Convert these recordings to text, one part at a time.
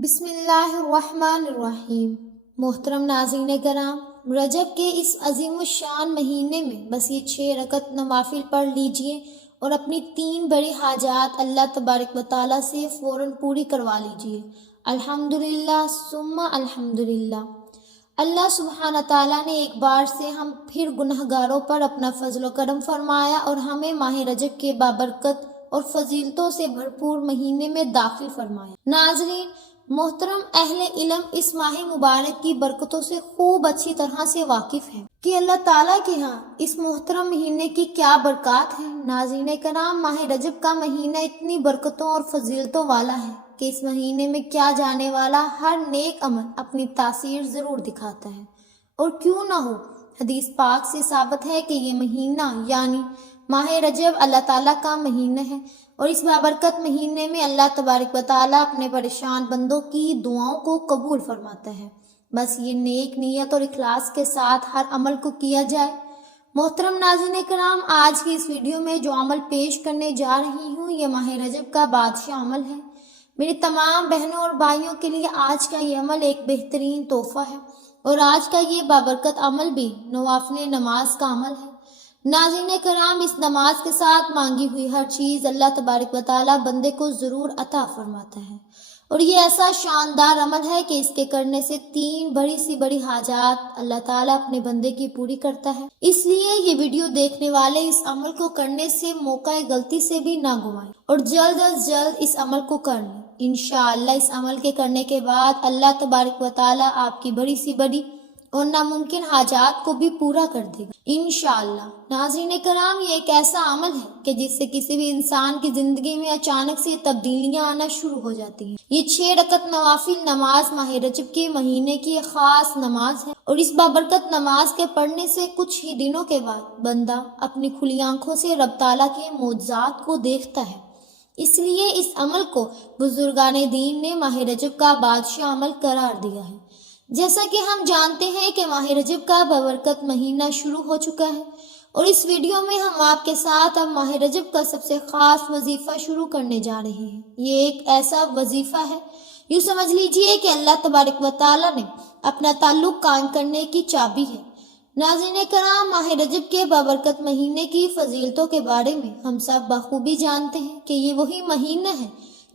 بسم اللہ الرحمن الرحیم۔ محترم ناظرین کرام، رجب کے اس عظیم الشان مہینے میں بس یہ 6 رکعت نوافل پڑھ لیجئے اور اپنی 3 بڑی حاجات اللہ تبارک و تعالیٰ سے فوراً پوری کروا لیجئے۔ الحمدللہ ثم الحمدللہ۔ اللہ سبحانہ تعالیٰ نے ایک بار سے ہم پھر گنہگاروں پر اپنا فضل و کرم فرمایا اور ہمیں ماہ رجب کے بابرکت اور فضیلتوں سے بھرپور مہینے میں داخل فرمایا۔ ناظرین محترم، اہل علم اس ماہ مبارک کی برکتوں سے خوب اچھی طرح سے واقف ہیں کہ اللہ تعالیٰ کے ہاں اس محترم مہینے کی کیا برکات ہیں۔ ناظرین کرام، ماہ رجب کا مہینہ اتنی برکتوں اور فضیلتوں والا ہے کہ اس مہینے میں کیا جانے والا ہر نیک عمل اپنی تاثیر ضرور دکھاتا ہے، اور کیوں نہ ہو، حدیث پاک سے ثابت ہے کہ یہ مہینہ یعنی ماہ رجب اللہ تعالیٰ کا مہینہ ہے، اور اس بابرکت مہینے میں اللہ تبارک و تعالیٰ اپنے پریشان بندوں کی دعاؤں کو قبول فرماتا ہے۔ بس یہ نیک نیت اور اخلاص کے ساتھ ہر عمل کو کیا جائے۔ محترم ناظرین کرام، آج کی اس ویڈیو میں جو عمل پیش کرنے جا رہی ہوں یہ ماہ رجب کا بادشاہ عمل ہے۔ میری تمام بہنوں اور بھائیوں کے لیے آج کا یہ عمل ایک بہترین تحفہ ہے، اور آج کا یہ بابرکت عمل بھی نوافل نماز کا عمل ہے۔ ناظرین کرام، اس نماز کے ساتھ مانگی ہوئی ہر چیز اللہ تبارک و تعالیٰ بندے کو ضرور عطا فرماتا ہے، اور یہ ایسا شاندار عمل ہے کہ اس کے کرنے سے 3 بڑی سی بڑی حاجات اللہ تعالیٰ اپنے بندے کی پوری کرتا ہے۔ اس لیے یہ ویڈیو دیکھنے والے اس عمل کو کرنے سے موقع غلطی سے بھی نہ گوائیں، اور جلد از جلد اس عمل کو کر لیں۔ انشاءاللہ اس عمل کے کرنے کے بعد اللہ تبارک و تعالیٰ آپ کی بڑی سی بڑی اور ناممکن حاجات کو بھی پورا کر دے گا انشاءاللہ۔ ناظرین کرام، یہ ایک ایسا عمل ہے کہ جس سے کسی بھی انسان کی زندگی میں اچانک سے تبدیلیاں آنا شروع ہو جاتی ہیں۔ یہ 6 رکعت نوافل نماز ماہ رجب کے مہینے کی ایک خاص نماز ہے، اور اس بابرکت نماز کے پڑھنے سے کچھ ہی دنوں کے بعد بندہ اپنی کھلی آنکھوں سے رب تعالیٰ کے معجزات کو دیکھتا ہے۔ اس لیے اس عمل کو بزرگان دین نے ماہ رجب کا بادشاہ عمل قرار دیا ہے۔ جیسا کہ ہم جانتے ہیں کہ ماہ رجب کا بابرکت مہینہ شروع ہو چکا ہے، اور اس ویڈیو میں ہم آپ کے ساتھ اب ماہ رجب کا سب سے خاص وظیفہ شروع کرنے جا رہے ہیں۔ یہ ایک ایسا وظیفہ ہے، یوں سمجھ لیجئے کہ اللہ تبارک و تعالیٰ نے اپنا تعلق قائم کرنے کی چابی ہے۔ ناظرین کرام، ماہ رجب کے بابرکت مہینے کی فضیلتوں کے بارے میں ہم سب بخوبی جانتے ہیں کہ یہ وہی مہینہ ہے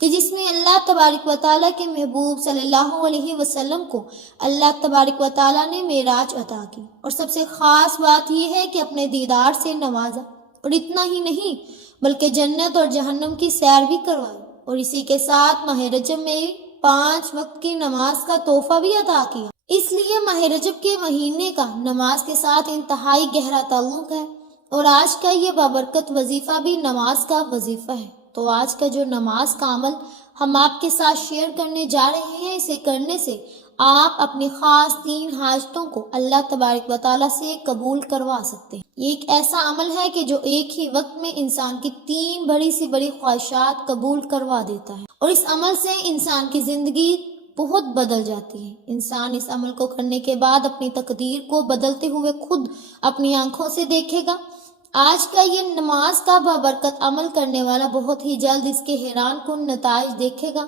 کہ جس میں اللہ تبارک و تعالیٰ کے محبوب صلی اللہ علیہ وسلم کو اللہ تبارک و تعالیٰ نے معراج عطا کی، اور سب سے خاص بات یہ ہے کہ اپنے دیدار سے نوازا، اور اتنا ہی نہیں بلکہ جنت اور جہنم کی سیر بھی کروائی، اور اسی کے ساتھ ماہ رجب میں 5 وقت کی نماز کا تحفہ بھی عطا کیا۔ اس لیے ماہ رجب کے مہینے کا نماز کے ساتھ انتہائی گہرا تعلق ہے، اور آج کا یہ بابرکت وظیفہ بھی نماز کا وظیفہ ہے۔ تو آج کا جو نماز کا عمل ہم آپ کے ساتھ شیئر کرنے جا رہے ہیں، اسے کرنے سے آپ اپنی خاص 3 حاجتوں کو اللہ تبارک و تعالیٰ سے قبول کروا سکتے ہیں۔ یہ ایک ایسا عمل ہے کہ جو ایک ہی وقت میں انسان کی 3 بڑی سی بڑی خواہشات قبول کروا دیتا ہے، اور اس عمل سے انسان کی زندگی بہت بدل جاتی ہے۔ انسان اس عمل کو کرنے کے بعد اپنی تقدیر کو بدلتے ہوئے خود اپنی آنکھوں سے دیکھے گا۔ آج کا یہ نماز کا بابرکت عمل کرنے والا بہت ہی جلد اس کے حیران کن نتائج دیکھے گا،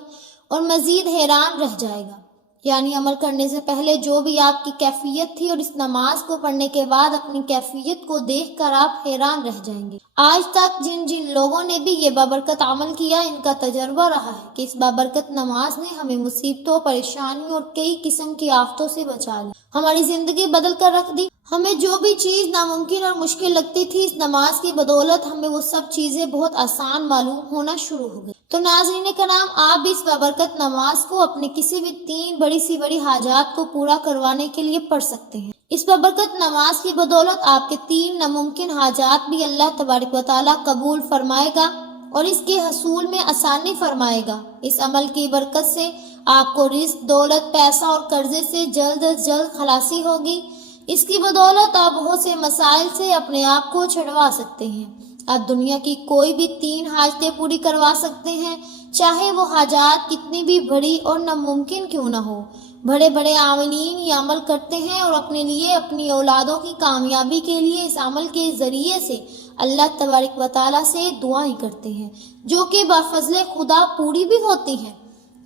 اور مزید حیران رہ جائے گا۔ یعنی عمل کرنے سے پہلے جو بھی آپ کی کیفیت تھی، اور اس نماز کو پڑھنے کے بعد اپنی کیفیت کو دیکھ کر آپ حیران رہ جائیں گے۔ آج تک جن جن لوگوں نے بھی یہ بابرکت عمل کیا، ان کا تجربہ رہا ہے کہ اس بابرکت نماز نے ہمیں مصیبتوں، پریشانیوں اور کئی قسم کی آفتوں سے بچا لیا، ہماری زندگی بدل کر رکھ دی۔ ہمیں جو بھی چیز ناممکن اور مشکل لگتی تھی، اس نماز کی بدولت ہمیں وہ سب چیزیں بہت آسان معلوم ہونا شروع ہو گئی۔ تو ناظرین کرام، آپ بھی اس بابرکت نماز کو اپنے کسی بھی 3 بڑی سی بڑی حاجات کو پورا کروانے کے لیے پڑھ سکتے ہیں۔ اس بابرکت نماز کی بدولت آپ کے 3 ناممکن حاجات بھی اللہ تبارک و تعالیٰ قبول فرمائے گا، اور اس کے حصول میں آسانی فرمائے گا۔ اس عمل کی برکت سے آپ کو رزق، دولت، پیسہ اور قرضے سے جلد از جلد خلاصی ہوگی۔ اس کی بدولت آپ بہت سے مسائل سے اپنے آپ کو چھڑوا سکتے ہیں۔ آپ دنیا کی کوئی بھی 3 حاجتیں پوری کروا سکتے ہیں، چاہے وہ حاجات کتنی بھی بڑی اور ناممکن کیوں نہ ہو۔ بڑے بڑے عاملین یہ عمل کرتے ہیں، اور اپنے لیے، اپنی اولادوں کی کامیابی کے لیے اس عمل کے ذریعے سے اللہ تبارک و تعالیٰ سے دعائیں کرتے ہیں، جو کہ بفضل خدا پوری بھی ہوتی ہیں۔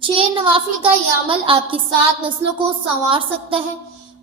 6 نوافل کا یہ عمل آپ کی 7 نسلوں کو سنوار سکتا ہے۔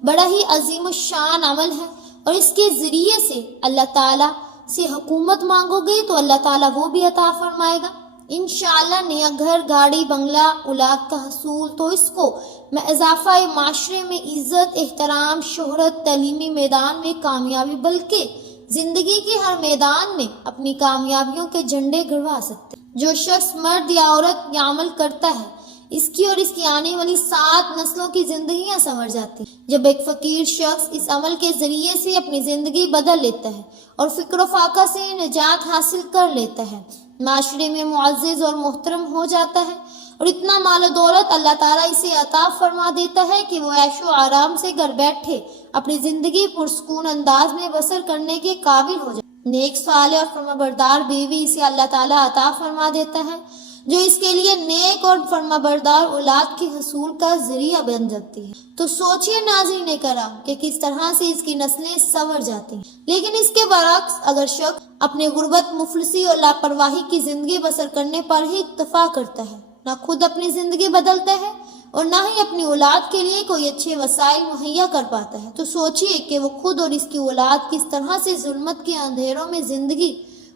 بڑا ہی عظیم الشان عمل ہے اور اس کے ذریعے سے اللہ تعالیٰ سے حکومت مانگو گے تو اللہ تعالیٰ وہ بھی عطا فرمائے گا انشاءاللہ۔ نیا گھر، گاڑی، بنگلہ، اولاد کا حصول، تو اس کو میں اضافہ معاشرے میں عزت، احترام، شہرت، تعلیمی میدان میں کامیابی، بلکہ زندگی کے ہر میدان میں اپنی کامیابیوں کے جھنڈے گڑوا سکتے ہیں۔ جو شخص، مرد یا عورت، یہ عمل کرتا ہے، اس کی اور اس کی آنے والی 7 نسلوں کی زندگیاں سنور جاتی ہیں۔ جب ایک فقیر شخص اس عمل کے ذریعے سے اپنی زندگی بدل لیتا ہے اور فکر و فاقہ سے نجات حاصل کر لیتا ہے، معاشرے میں معزز اور محترم ہو جاتا ہے اور اتنا مال و دولت اللہ تعالیٰ اسے عطا فرما دیتا ہے کہ وہ عیش و آرام سے گھر بیٹھے اپنی زندگی پرسکون انداز میں بسر کرنے کے قابل ہو جاتا ہے۔ نیک، صالح اور فرمانبردار بیوی اسے اللہ تعالیٰ عطا فرما دیتا ہے جو اس کے لیے نیک اور فرمانبردار اولاد کے حصول کا ذریعہ بن جاتی ہے۔ تو سوچئے ناظرین کرام کہ کس طرح سے اس کی نسلیں سنور جاتی ہیں۔ لیکن اس کے برعکس اگر شخص اپنے غربت، مفلسی اور لاپرواہی کی زندگی بسر کرنے پر ہی اکتفا کرتا ہے، نہ خود اپنی زندگی بدلتا ہے اور نہ ہی اپنی اولاد کے لیے کوئی اچھے وسائل مہیا کر پاتا ہے، تو سوچئے کہ وہ خود اور اس کی اولاد کس طرح سے ظلمت کے اندھیروں میں زندگی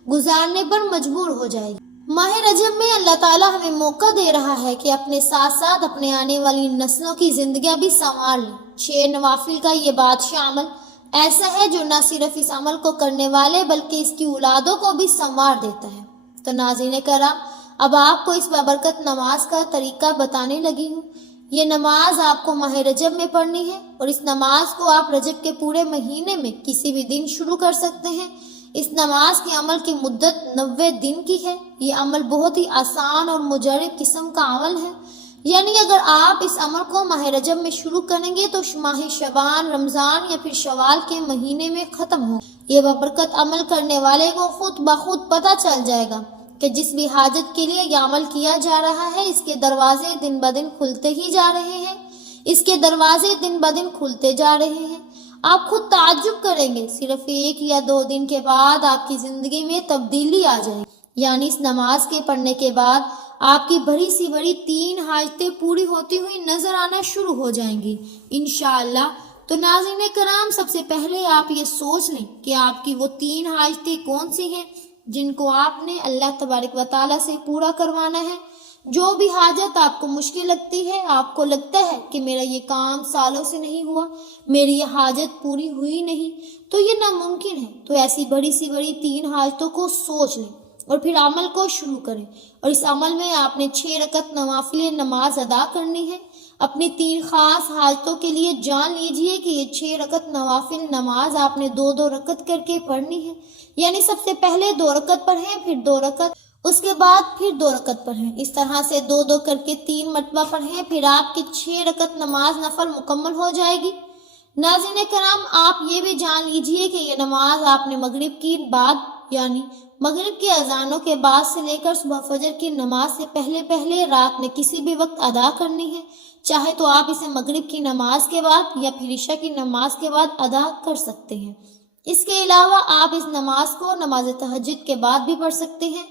گزارنے پر مجبور ہو جائے گی۔ ماہ رجب میں اللہ تعالیٰ ہمیں موقع دے رہا ہے کہ اپنے ساتھ ساتھ اپنے آنے والی نسلوں کی زندگیاں بھی سنوار لیں۔ 6 نوافل کا یہ بادشاہ عمل ایسا ہے جو نہ صرف اس عمل کو کرنے والے بلکہ اس کی اولادوں کو بھی سنوار دیتا ہے۔ تو ناظرین کرام، اب آپ کو اس بابرکت نماز کا طریقہ بتانے لگی ہوں۔ یہ نماز آپ کو ماہ رجب میں پڑھنی ہے اور اس نماز کو آپ رجب کے پورے مہینے میں کسی بھی دن شروع کر سکتے ہیں۔ اس نماز کے عمل کی مدت 90 دن کی ہے۔ یہ عمل بہت ہی آسان اور مجرب قسم کا عمل ہے، یعنی اگر آپ اس عمل کو ماہ رجب میں شروع کریں گے تو ماہ شعبان، رمضان یا پھر شوال کے مہینے میں ختم ہو۔ یہ بابرکت عمل کرنے والے کو خود بخود پتہ چل جائے گا کہ جس بھی حاجت کے لیے یہ عمل کیا جا رہا ہے اس کے دروازے دن بدن کھلتے ہی جا رہے ہیں، اس کے دروازے دن بدن کھلتے جا رہے ہیں۔ آپ خود تعجب کریں گے، صرف 1 یا 2 دن کے بعد آپ کی زندگی میں تبدیلی آ جائے گی، یعنی اس نماز کے پڑھنے کے بعد آپ کی بڑی سی بڑی 3 حاجتیں پوری ہوتی ہوئی نظر آنا شروع ہو جائیں گی انشاءاللہ۔ تو ناظرین کرام، سب سے پہلے آپ یہ سوچ لیں کہ آپ کی وہ 3 حاجتیں کون سی ہیں جن کو آپ نے اللہ تبارک و تعالیٰ سے پورا کروانا ہے۔ جو بھی حاجت آپ کو مشکل لگتی ہے، آپ کو لگتا ہے کہ میرا یہ کام سالوں سے نہیں ہوا، میری یہ حاجت پوری ہوئی نہیں، تو یہ ناممکن ہے، تو ایسی بڑی سی بڑی 3 حاجتوں کو سوچ لیں اور پھر عمل کو شروع کریں۔ اور اس عمل میں آپ نے 6 رکعت نوافل نماز ادا کرنی ہے۔ اپنی 3 خاص حاجتوں کے لیے جان لیجئے کہ یہ 6 رکعت نوافل نماز آپ نے 2 رکعت کر کے پڑھنی ہے، یعنی سب سے پہلے 2 رکعت پڑھیں، پھر 2 رکعت، اس کے بعد پھر 2 رکعت پڑھیں، اس طرح سے 2 کر کے 3 مرتبہ پڑھیں، پھر آپ کی 6 رکعت نماز نفل مکمل ہو جائے گی۔ ناظرین کرام، آپ یہ بھی جان لیجئے کہ یہ نماز آپ نے مغرب کی بعد، یعنی مغرب کی اذانوں کے بعد سے لے کر صبح فجر کی نماز سے پہلے رات میں کسی بھی وقت ادا کرنی ہے، چاہے تو آپ اسے مغرب کی نماز کے بعد یا پھر عشاء کی نماز کے بعد ادا کر سکتے ہیں۔ اس کے علاوہ آپ اس نماز کو نماز تہجد کے بعد بھی پڑھ سکتے ہیں۔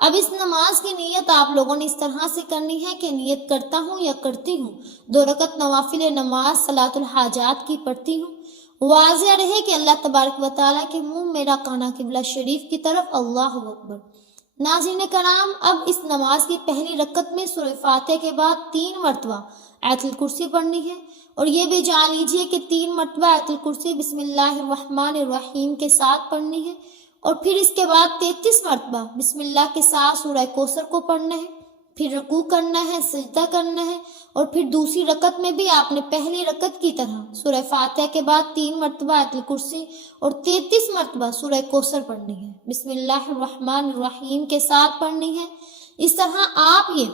اب اس نماز کی نیت آپ لوگوں نے اس طرح سے کرنی ہے کہ نیت کرتا ہوں یا کرتی ہوں 2 رکعت نوافل نماز صلاۃ الحاجات کی پڑھتی ہوں۔ واضح رہے کہ اللہ تبارک و تعالیٰ کے منہ میرا کانا قبلہ شریف کی طرف، اللہ اکبر۔ ناظرین کرام، اب اس نماز کی پہلی رکعت میں سورہ فاتحہ کے بعد 3 مرتبہ آیت الکرسی پڑھنی ہے، اور یہ بھی جان لیجئے کہ 3 مرتبہ آیت الکرسی بسم اللہ الرحمن الرحیم کے ساتھ پڑھنی ہے، اور پھر اس کے بعد 33 مرتبہ بسم اللہ کے ساتھ سورہ کوثر کو پڑھنا ہے، پھر رکوع کرنا ہے، سجدہ کرنا ہے، اور پھر دوسری رکعت میں بھی آپ نے پہلی رکعت کی طرح سورہ فاتحہ کے بعد 3 مرتبہ آیت الکرسی اور 33 مرتبہ سورہ کوثر پڑھنی ہے، بسم اللہ الرحمن الرحیم کے ساتھ پڑھنی ہے۔ اس طرح آپ یہ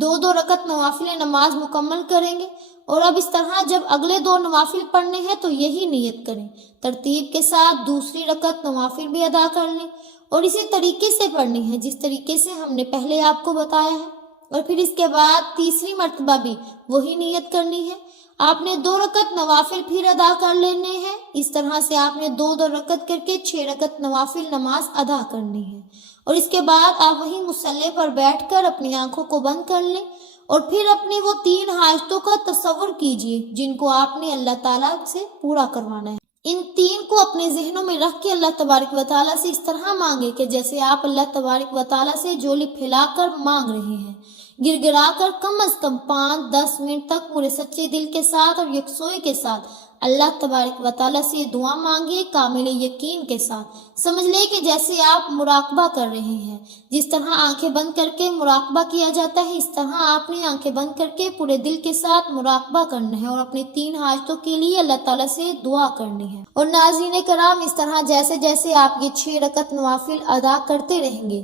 2 رکعت نوافل نماز مکمل کریں گے، اور اب اس طرح جب اگلے 2 نوافل پڑھنے ہیں تو یہی نیت کریں، ترتیب کے ساتھ دوسری رکعت نوافل بھی ادا کر لیں اور اسی طریقے سے پڑھنی ہے جس طریقے سے ہم نے پہلے آپ کو بتایا ہے، اور پھر اس کے بعد تیسری مرتبہ بھی وہی نیت کرنی ہے۔ آپ نے 2 رکعت نوافل پھر ادا کر لینے ہیں، اس طرح سے آپ نے 2 رکعت کر کے 6 رکعت نوافل نماز ادا کرنی ہے، اور اس کے بعد آپ وہی مصلی پر بیٹھ کر اپنی آنکھوں کو بند کر لیں اور پھر اپنی وہ 3 حاجتوں کا تصور کیجئے جن کو آپ نے اللہ تعالیٰ سے پورا کروانا ہے۔ ان 3 کو اپنے ذہنوں میں رکھ کے اللہ تبارک و تعالیٰ سے اس طرح مانگے کہ جیسے آپ اللہ تبارک و تعالیٰ سے جھولی پھیلا کر مانگ رہے ہیں، گر گرا کر کم از کم 5-10 منٹ تک پورے سچے دل کے ساتھ اور یکسوئی کے ساتھ اللہ تبارک و تعالیٰ سے دعا مانگے، کامل یقین کے ساتھ۔ سمجھ لے کہ جیسے آپ مراقبہ کر رہے ہیں، جس طرح آنکھیں بند کر کے مراقبہ کیا جاتا ہے، اس طرح آپ نے آنکھیں بند کر کے پورے دل کے ساتھ مراقبہ کرنا ہے اور اپنی 3 حاجتوں کے لیے اللہ تعالیٰ سے دعا کرنی ہے۔ اور ناظرین کرام، اس طرح جیسے جیسے آپ یہ 6 رکعت نوافل ادا کرتے رہیں گے،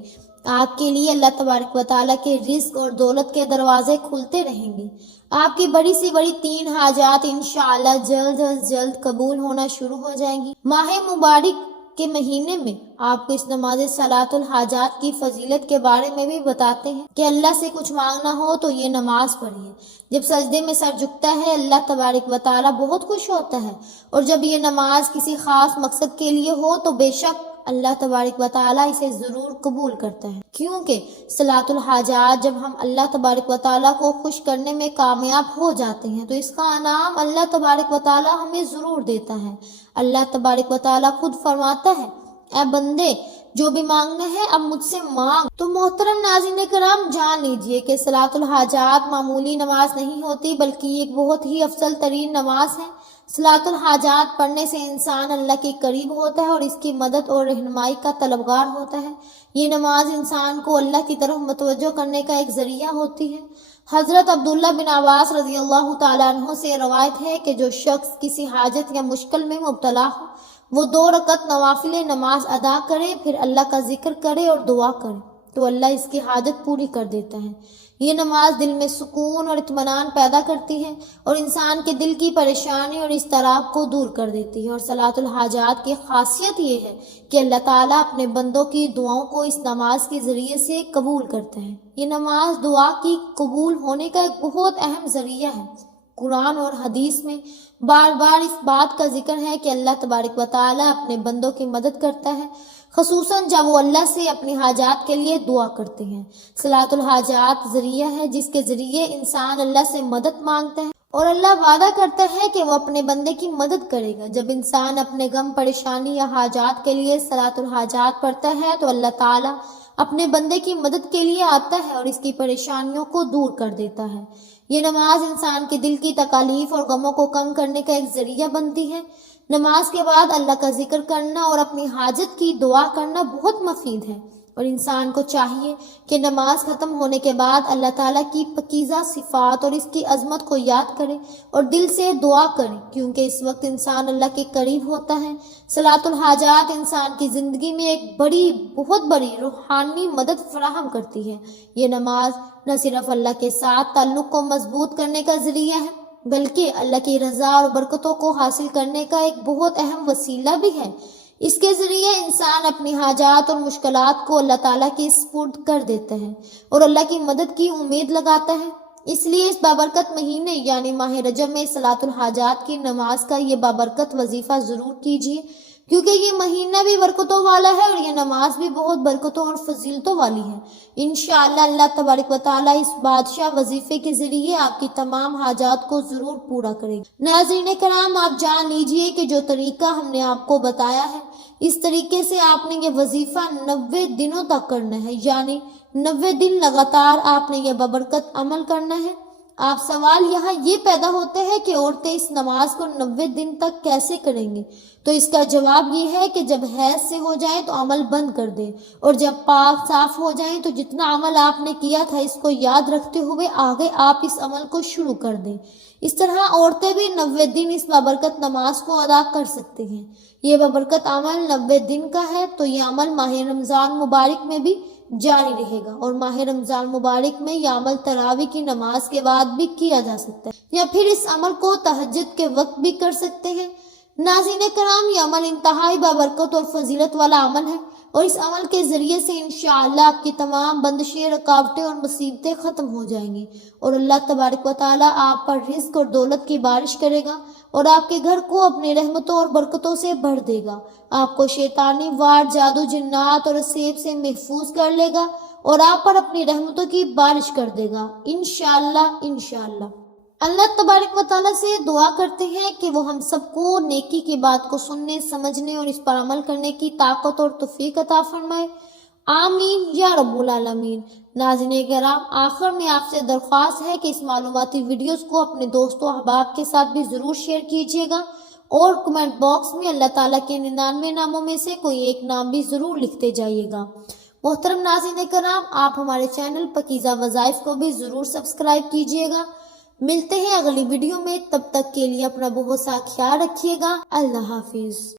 آپ کے لیے اللہ تبارک و تعالیٰ کے رزق اور دولت کے دروازے کھلتے رہیں گے۔ آپ کی بڑی سی بڑی 3 حاجات انشاءاللہ جلد از جلد قبول ہونا شروع ہو جائیں گی۔ ماہ مبارک کے مہینے میں آپ کو اس نماز صلاۃ الحاجات کی فضیلت کے بارے میں بھی بتاتے ہیں کہ اللہ سے کچھ مانگنا ہو تو یہ نماز پڑھیے۔ جب سجدے میں سر جھکتا ہے اللہ تبارک و تعالیٰ بہت خوش ہوتا ہے، اور جب یہ نماز کسی خاص مقصد کے لیے ہو تو بے شک اللہ تبارک و تعالیٰ اسے ضرور قبول کرتا ہے، کیونکہ صلاۃ الحاجات جب ہم اللہ تبارک و تعالیٰ کو خوش کرنے میں کامیاب ہو جاتے ہیں تو اس کا انعام اللہ تبارک و تعالیٰ ہمیں ضرور دیتا ہے۔ اللہ تبارک و تعالیٰ خود فرماتا ہے، اے بندے جو بھی مانگنا ہے اب مجھ سے مانگ۔ تو محترم ناظرین کرام، جان لیجئے کہ صلاۃ الحاجات معمولی نماز نہیں ہوتی بلکہ ایک بہت ہی افضل ترین نماز ہے۔ صلاۃ الحاجات پڑھنے سے انسان اللہ کے قریب ہوتا ہے اور اس کی مدد اور رہنمائی کا طلبگار ہوتا ہے۔ یہ نماز انسان کو اللہ کی طرف متوجہ کرنے کا ایک ذریعہ ہوتی ہے۔ حضرت عبداللہ بن عباس رضی اللہ تعالیٰ عنہ سے روایت ہے کہ جو شخص کسی حاجت یا مشکل میں مبتلا ہو وہ 2 رکعت نوافل نماز ادا کرے، پھر اللہ کا ذکر کرے اور دعا کرے تو اللہ اس کی حاجت پوری کر دیتا ہے۔ یہ نماز دل میں سکون اور اطمینان پیدا کرتی ہے اور انسان کے دل کی پریشانی اور اضطراب کو دور کر دیتی ہے۔ اور صلاۃ الحاجات کی خاصیت یہ ہے کہ اللہ تعالیٰ اپنے بندوں کی دعاؤں کو اس نماز کے ذریعے سے قبول کرتا ہے۔ یہ نماز دعا کی قبول ہونے کا ایک بہت اہم ذریعہ ہے۔ قرآن اور حدیث میں بار بار اس بات کا ذکر ہے کہ اللہ تبارک و تعالیٰ اپنے بندوں کی مدد کرتا ہے، خصوصاً جب وہ اللہ سے اپنی حاجات کے لیے دعا کرتے ہیں۔ صلاۃ الحاجات ذریعہ ہے جس کے ذریعے انسان اللہ سے مدد مانگتا ہے اور اللہ وعدہ کرتا ہے کہ وہ اپنے بندے کی مدد کرے گا۔ جب انسان اپنے غم، پریشانی یا حاجات کے لیے صلاۃ الحاجات پڑھتا ہے تو اللہ تعالیٰ اپنے بندے کی مدد کے لیے آتا ہے اور اس کی پریشانیوں کو دور کر دیتا ہے۔ یہ نماز انسان کے دل کی تکالیف اور غموں کو کم کرنے کا ایک ذریعہ بنتی ہے۔ نماز کے بعد اللہ کا ذکر کرنا اور اپنی حاجت کی دعا کرنا بہت مفید ہے، اور انسان کو چاہیے کہ نماز ختم ہونے کے بعد اللہ تعالیٰ کی پاکیزہ صفات اور اس کی عظمت کو یاد کرے اور دل سے دعا کرے، کیونکہ اس وقت انسان اللہ کے قریب ہوتا ہے۔ صلاۃ الحاجات انسان کی زندگی میں ایک بہت بڑی روحانی مدد فراہم کرتی ہے۔ یہ نماز نہ صرف اللہ کے ساتھ تعلق کو مضبوط کرنے کا ذریعہ ہے بلکہ اللہ کی رضا اور برکتوں کو حاصل کرنے کا ایک بہت اہم وسیلہ بھی ہے۔ اس کے ذریعے انسان اپنی حاجات اور مشکلات کو اللہ تعالیٰ کے سپرد کر دیتا ہے اور اللہ کی مدد کی امید لگاتا ہے۔ اس لیے اس بابرکت مہینے یعنی ماہ رجب میں صلاۃ الحاجات کی نماز کا یہ بابرکت وظیفہ ضرور کیجیے، کیونکہ یہ مہینہ بھی برکتوں والا ہے اور یہ نماز بھی بہت برکتوں اور فضیلتوں والی ہے۔ انشاءاللہ اللہ تبارک و تعالیٰ اس بادشاہ وظیفے کے ذریعے آپ کی تمام حاجات کو ضرور پورا کرے گا۔ ناظرین کرام، آپ جان لیجئے کہ جو طریقہ ہم نے آپ کو بتایا ہے، اس طریقے سے آپ نے یہ وظیفہ 90 دنوں تک کرنا ہے، یعنی 90 دن لگاتار آپ نے یہ بابرکت عمل کرنا ہے۔ آپ سوال یہاں یہ پیدا ہوتے ہیں کہ عورتیں اس نماز کو 90 دن تک کیسے کریں گے؟ تو اس کا جواب یہ ہے کہ جب حیض سے ہو جائے تو عمل بند کر دیں، اور جب پاک صاف ہو جائیں تو جتنا عمل آپ نے کیا تھا اس کو یاد رکھتے ہوئے آگے آپ اس عمل کو شروع کر دیں۔ اس طرح عورتیں بھی 90 دن اس بابرکت نماز کو ادا کر سکتی ہیں۔ یہ بابرکت عمل 90 دن کا ہے تو یہ عمل ماہ رمضان مبارک میں بھی جاری رہے گا، اور ماہ رمضان مبارک میں یہ عمل تراویح کی نماز کے بعد بھی کیا جا سکتا ہے، یا پھر اس عمل کو تہجد کے وقت بھی کر سکتے ہیں۔ ناظرین کرام، یہ عمل انتہائی بابرکت اور فضیلت والا عمل ہے، اور اس عمل کے ذریعے سے انشاءاللہ آپ کی تمام بندشیں، رکاوٹیں اور مصیبتیں ختم ہو جائیں گی، اور اللہ تبارک و تعالیٰ آپ پر رزق اور دولت کی بارش کرے گا اور آپ کے گھر کو اپنی رحمتوں اور برکتوں سے بھر دے گا۔ آپ کو شیطانی وار، جادو، جنات اور اسیب سے محفوظ کر لے گا اور آپ پر اپنی رحمتوں کی بارش کر دے گا، انشاءاللہ انشاءاللہ۔ اللہ تبارک و تعالیٰ سے دعا کرتے ہیں کہ وہ ہم سب کو نیکی کی بات کو سننے، سمجھنے اور اس پر عمل کرنے کی طاقت اور توفیق عطا فرمائے، آمین یا رب العالمین۔ ناظرین کرام، آخر میں آپ سے درخواست ہے کہ اس معلوماتی ویڈیوز کو اپنے دوستوں احباب کے ساتھ بھی ضرور شیئر کیجیے گا اور کمنٹ باکس میں اللہ تعالیٰ کے 99 ناموں میں سے کوئی ایک نام بھی ضرور لکھتے جائیے گا۔ محترم ناظرین کرام، آپ ہمارے چینل پاکیزہ وظائف کو بھی ضرور سبسکرائب کیجیے گا۔ ملتے ہیں اگلی ویڈیو میں، تب تک کے لیے اپنا بہت سا خیال رکھیے گا۔ اللہ حافظ۔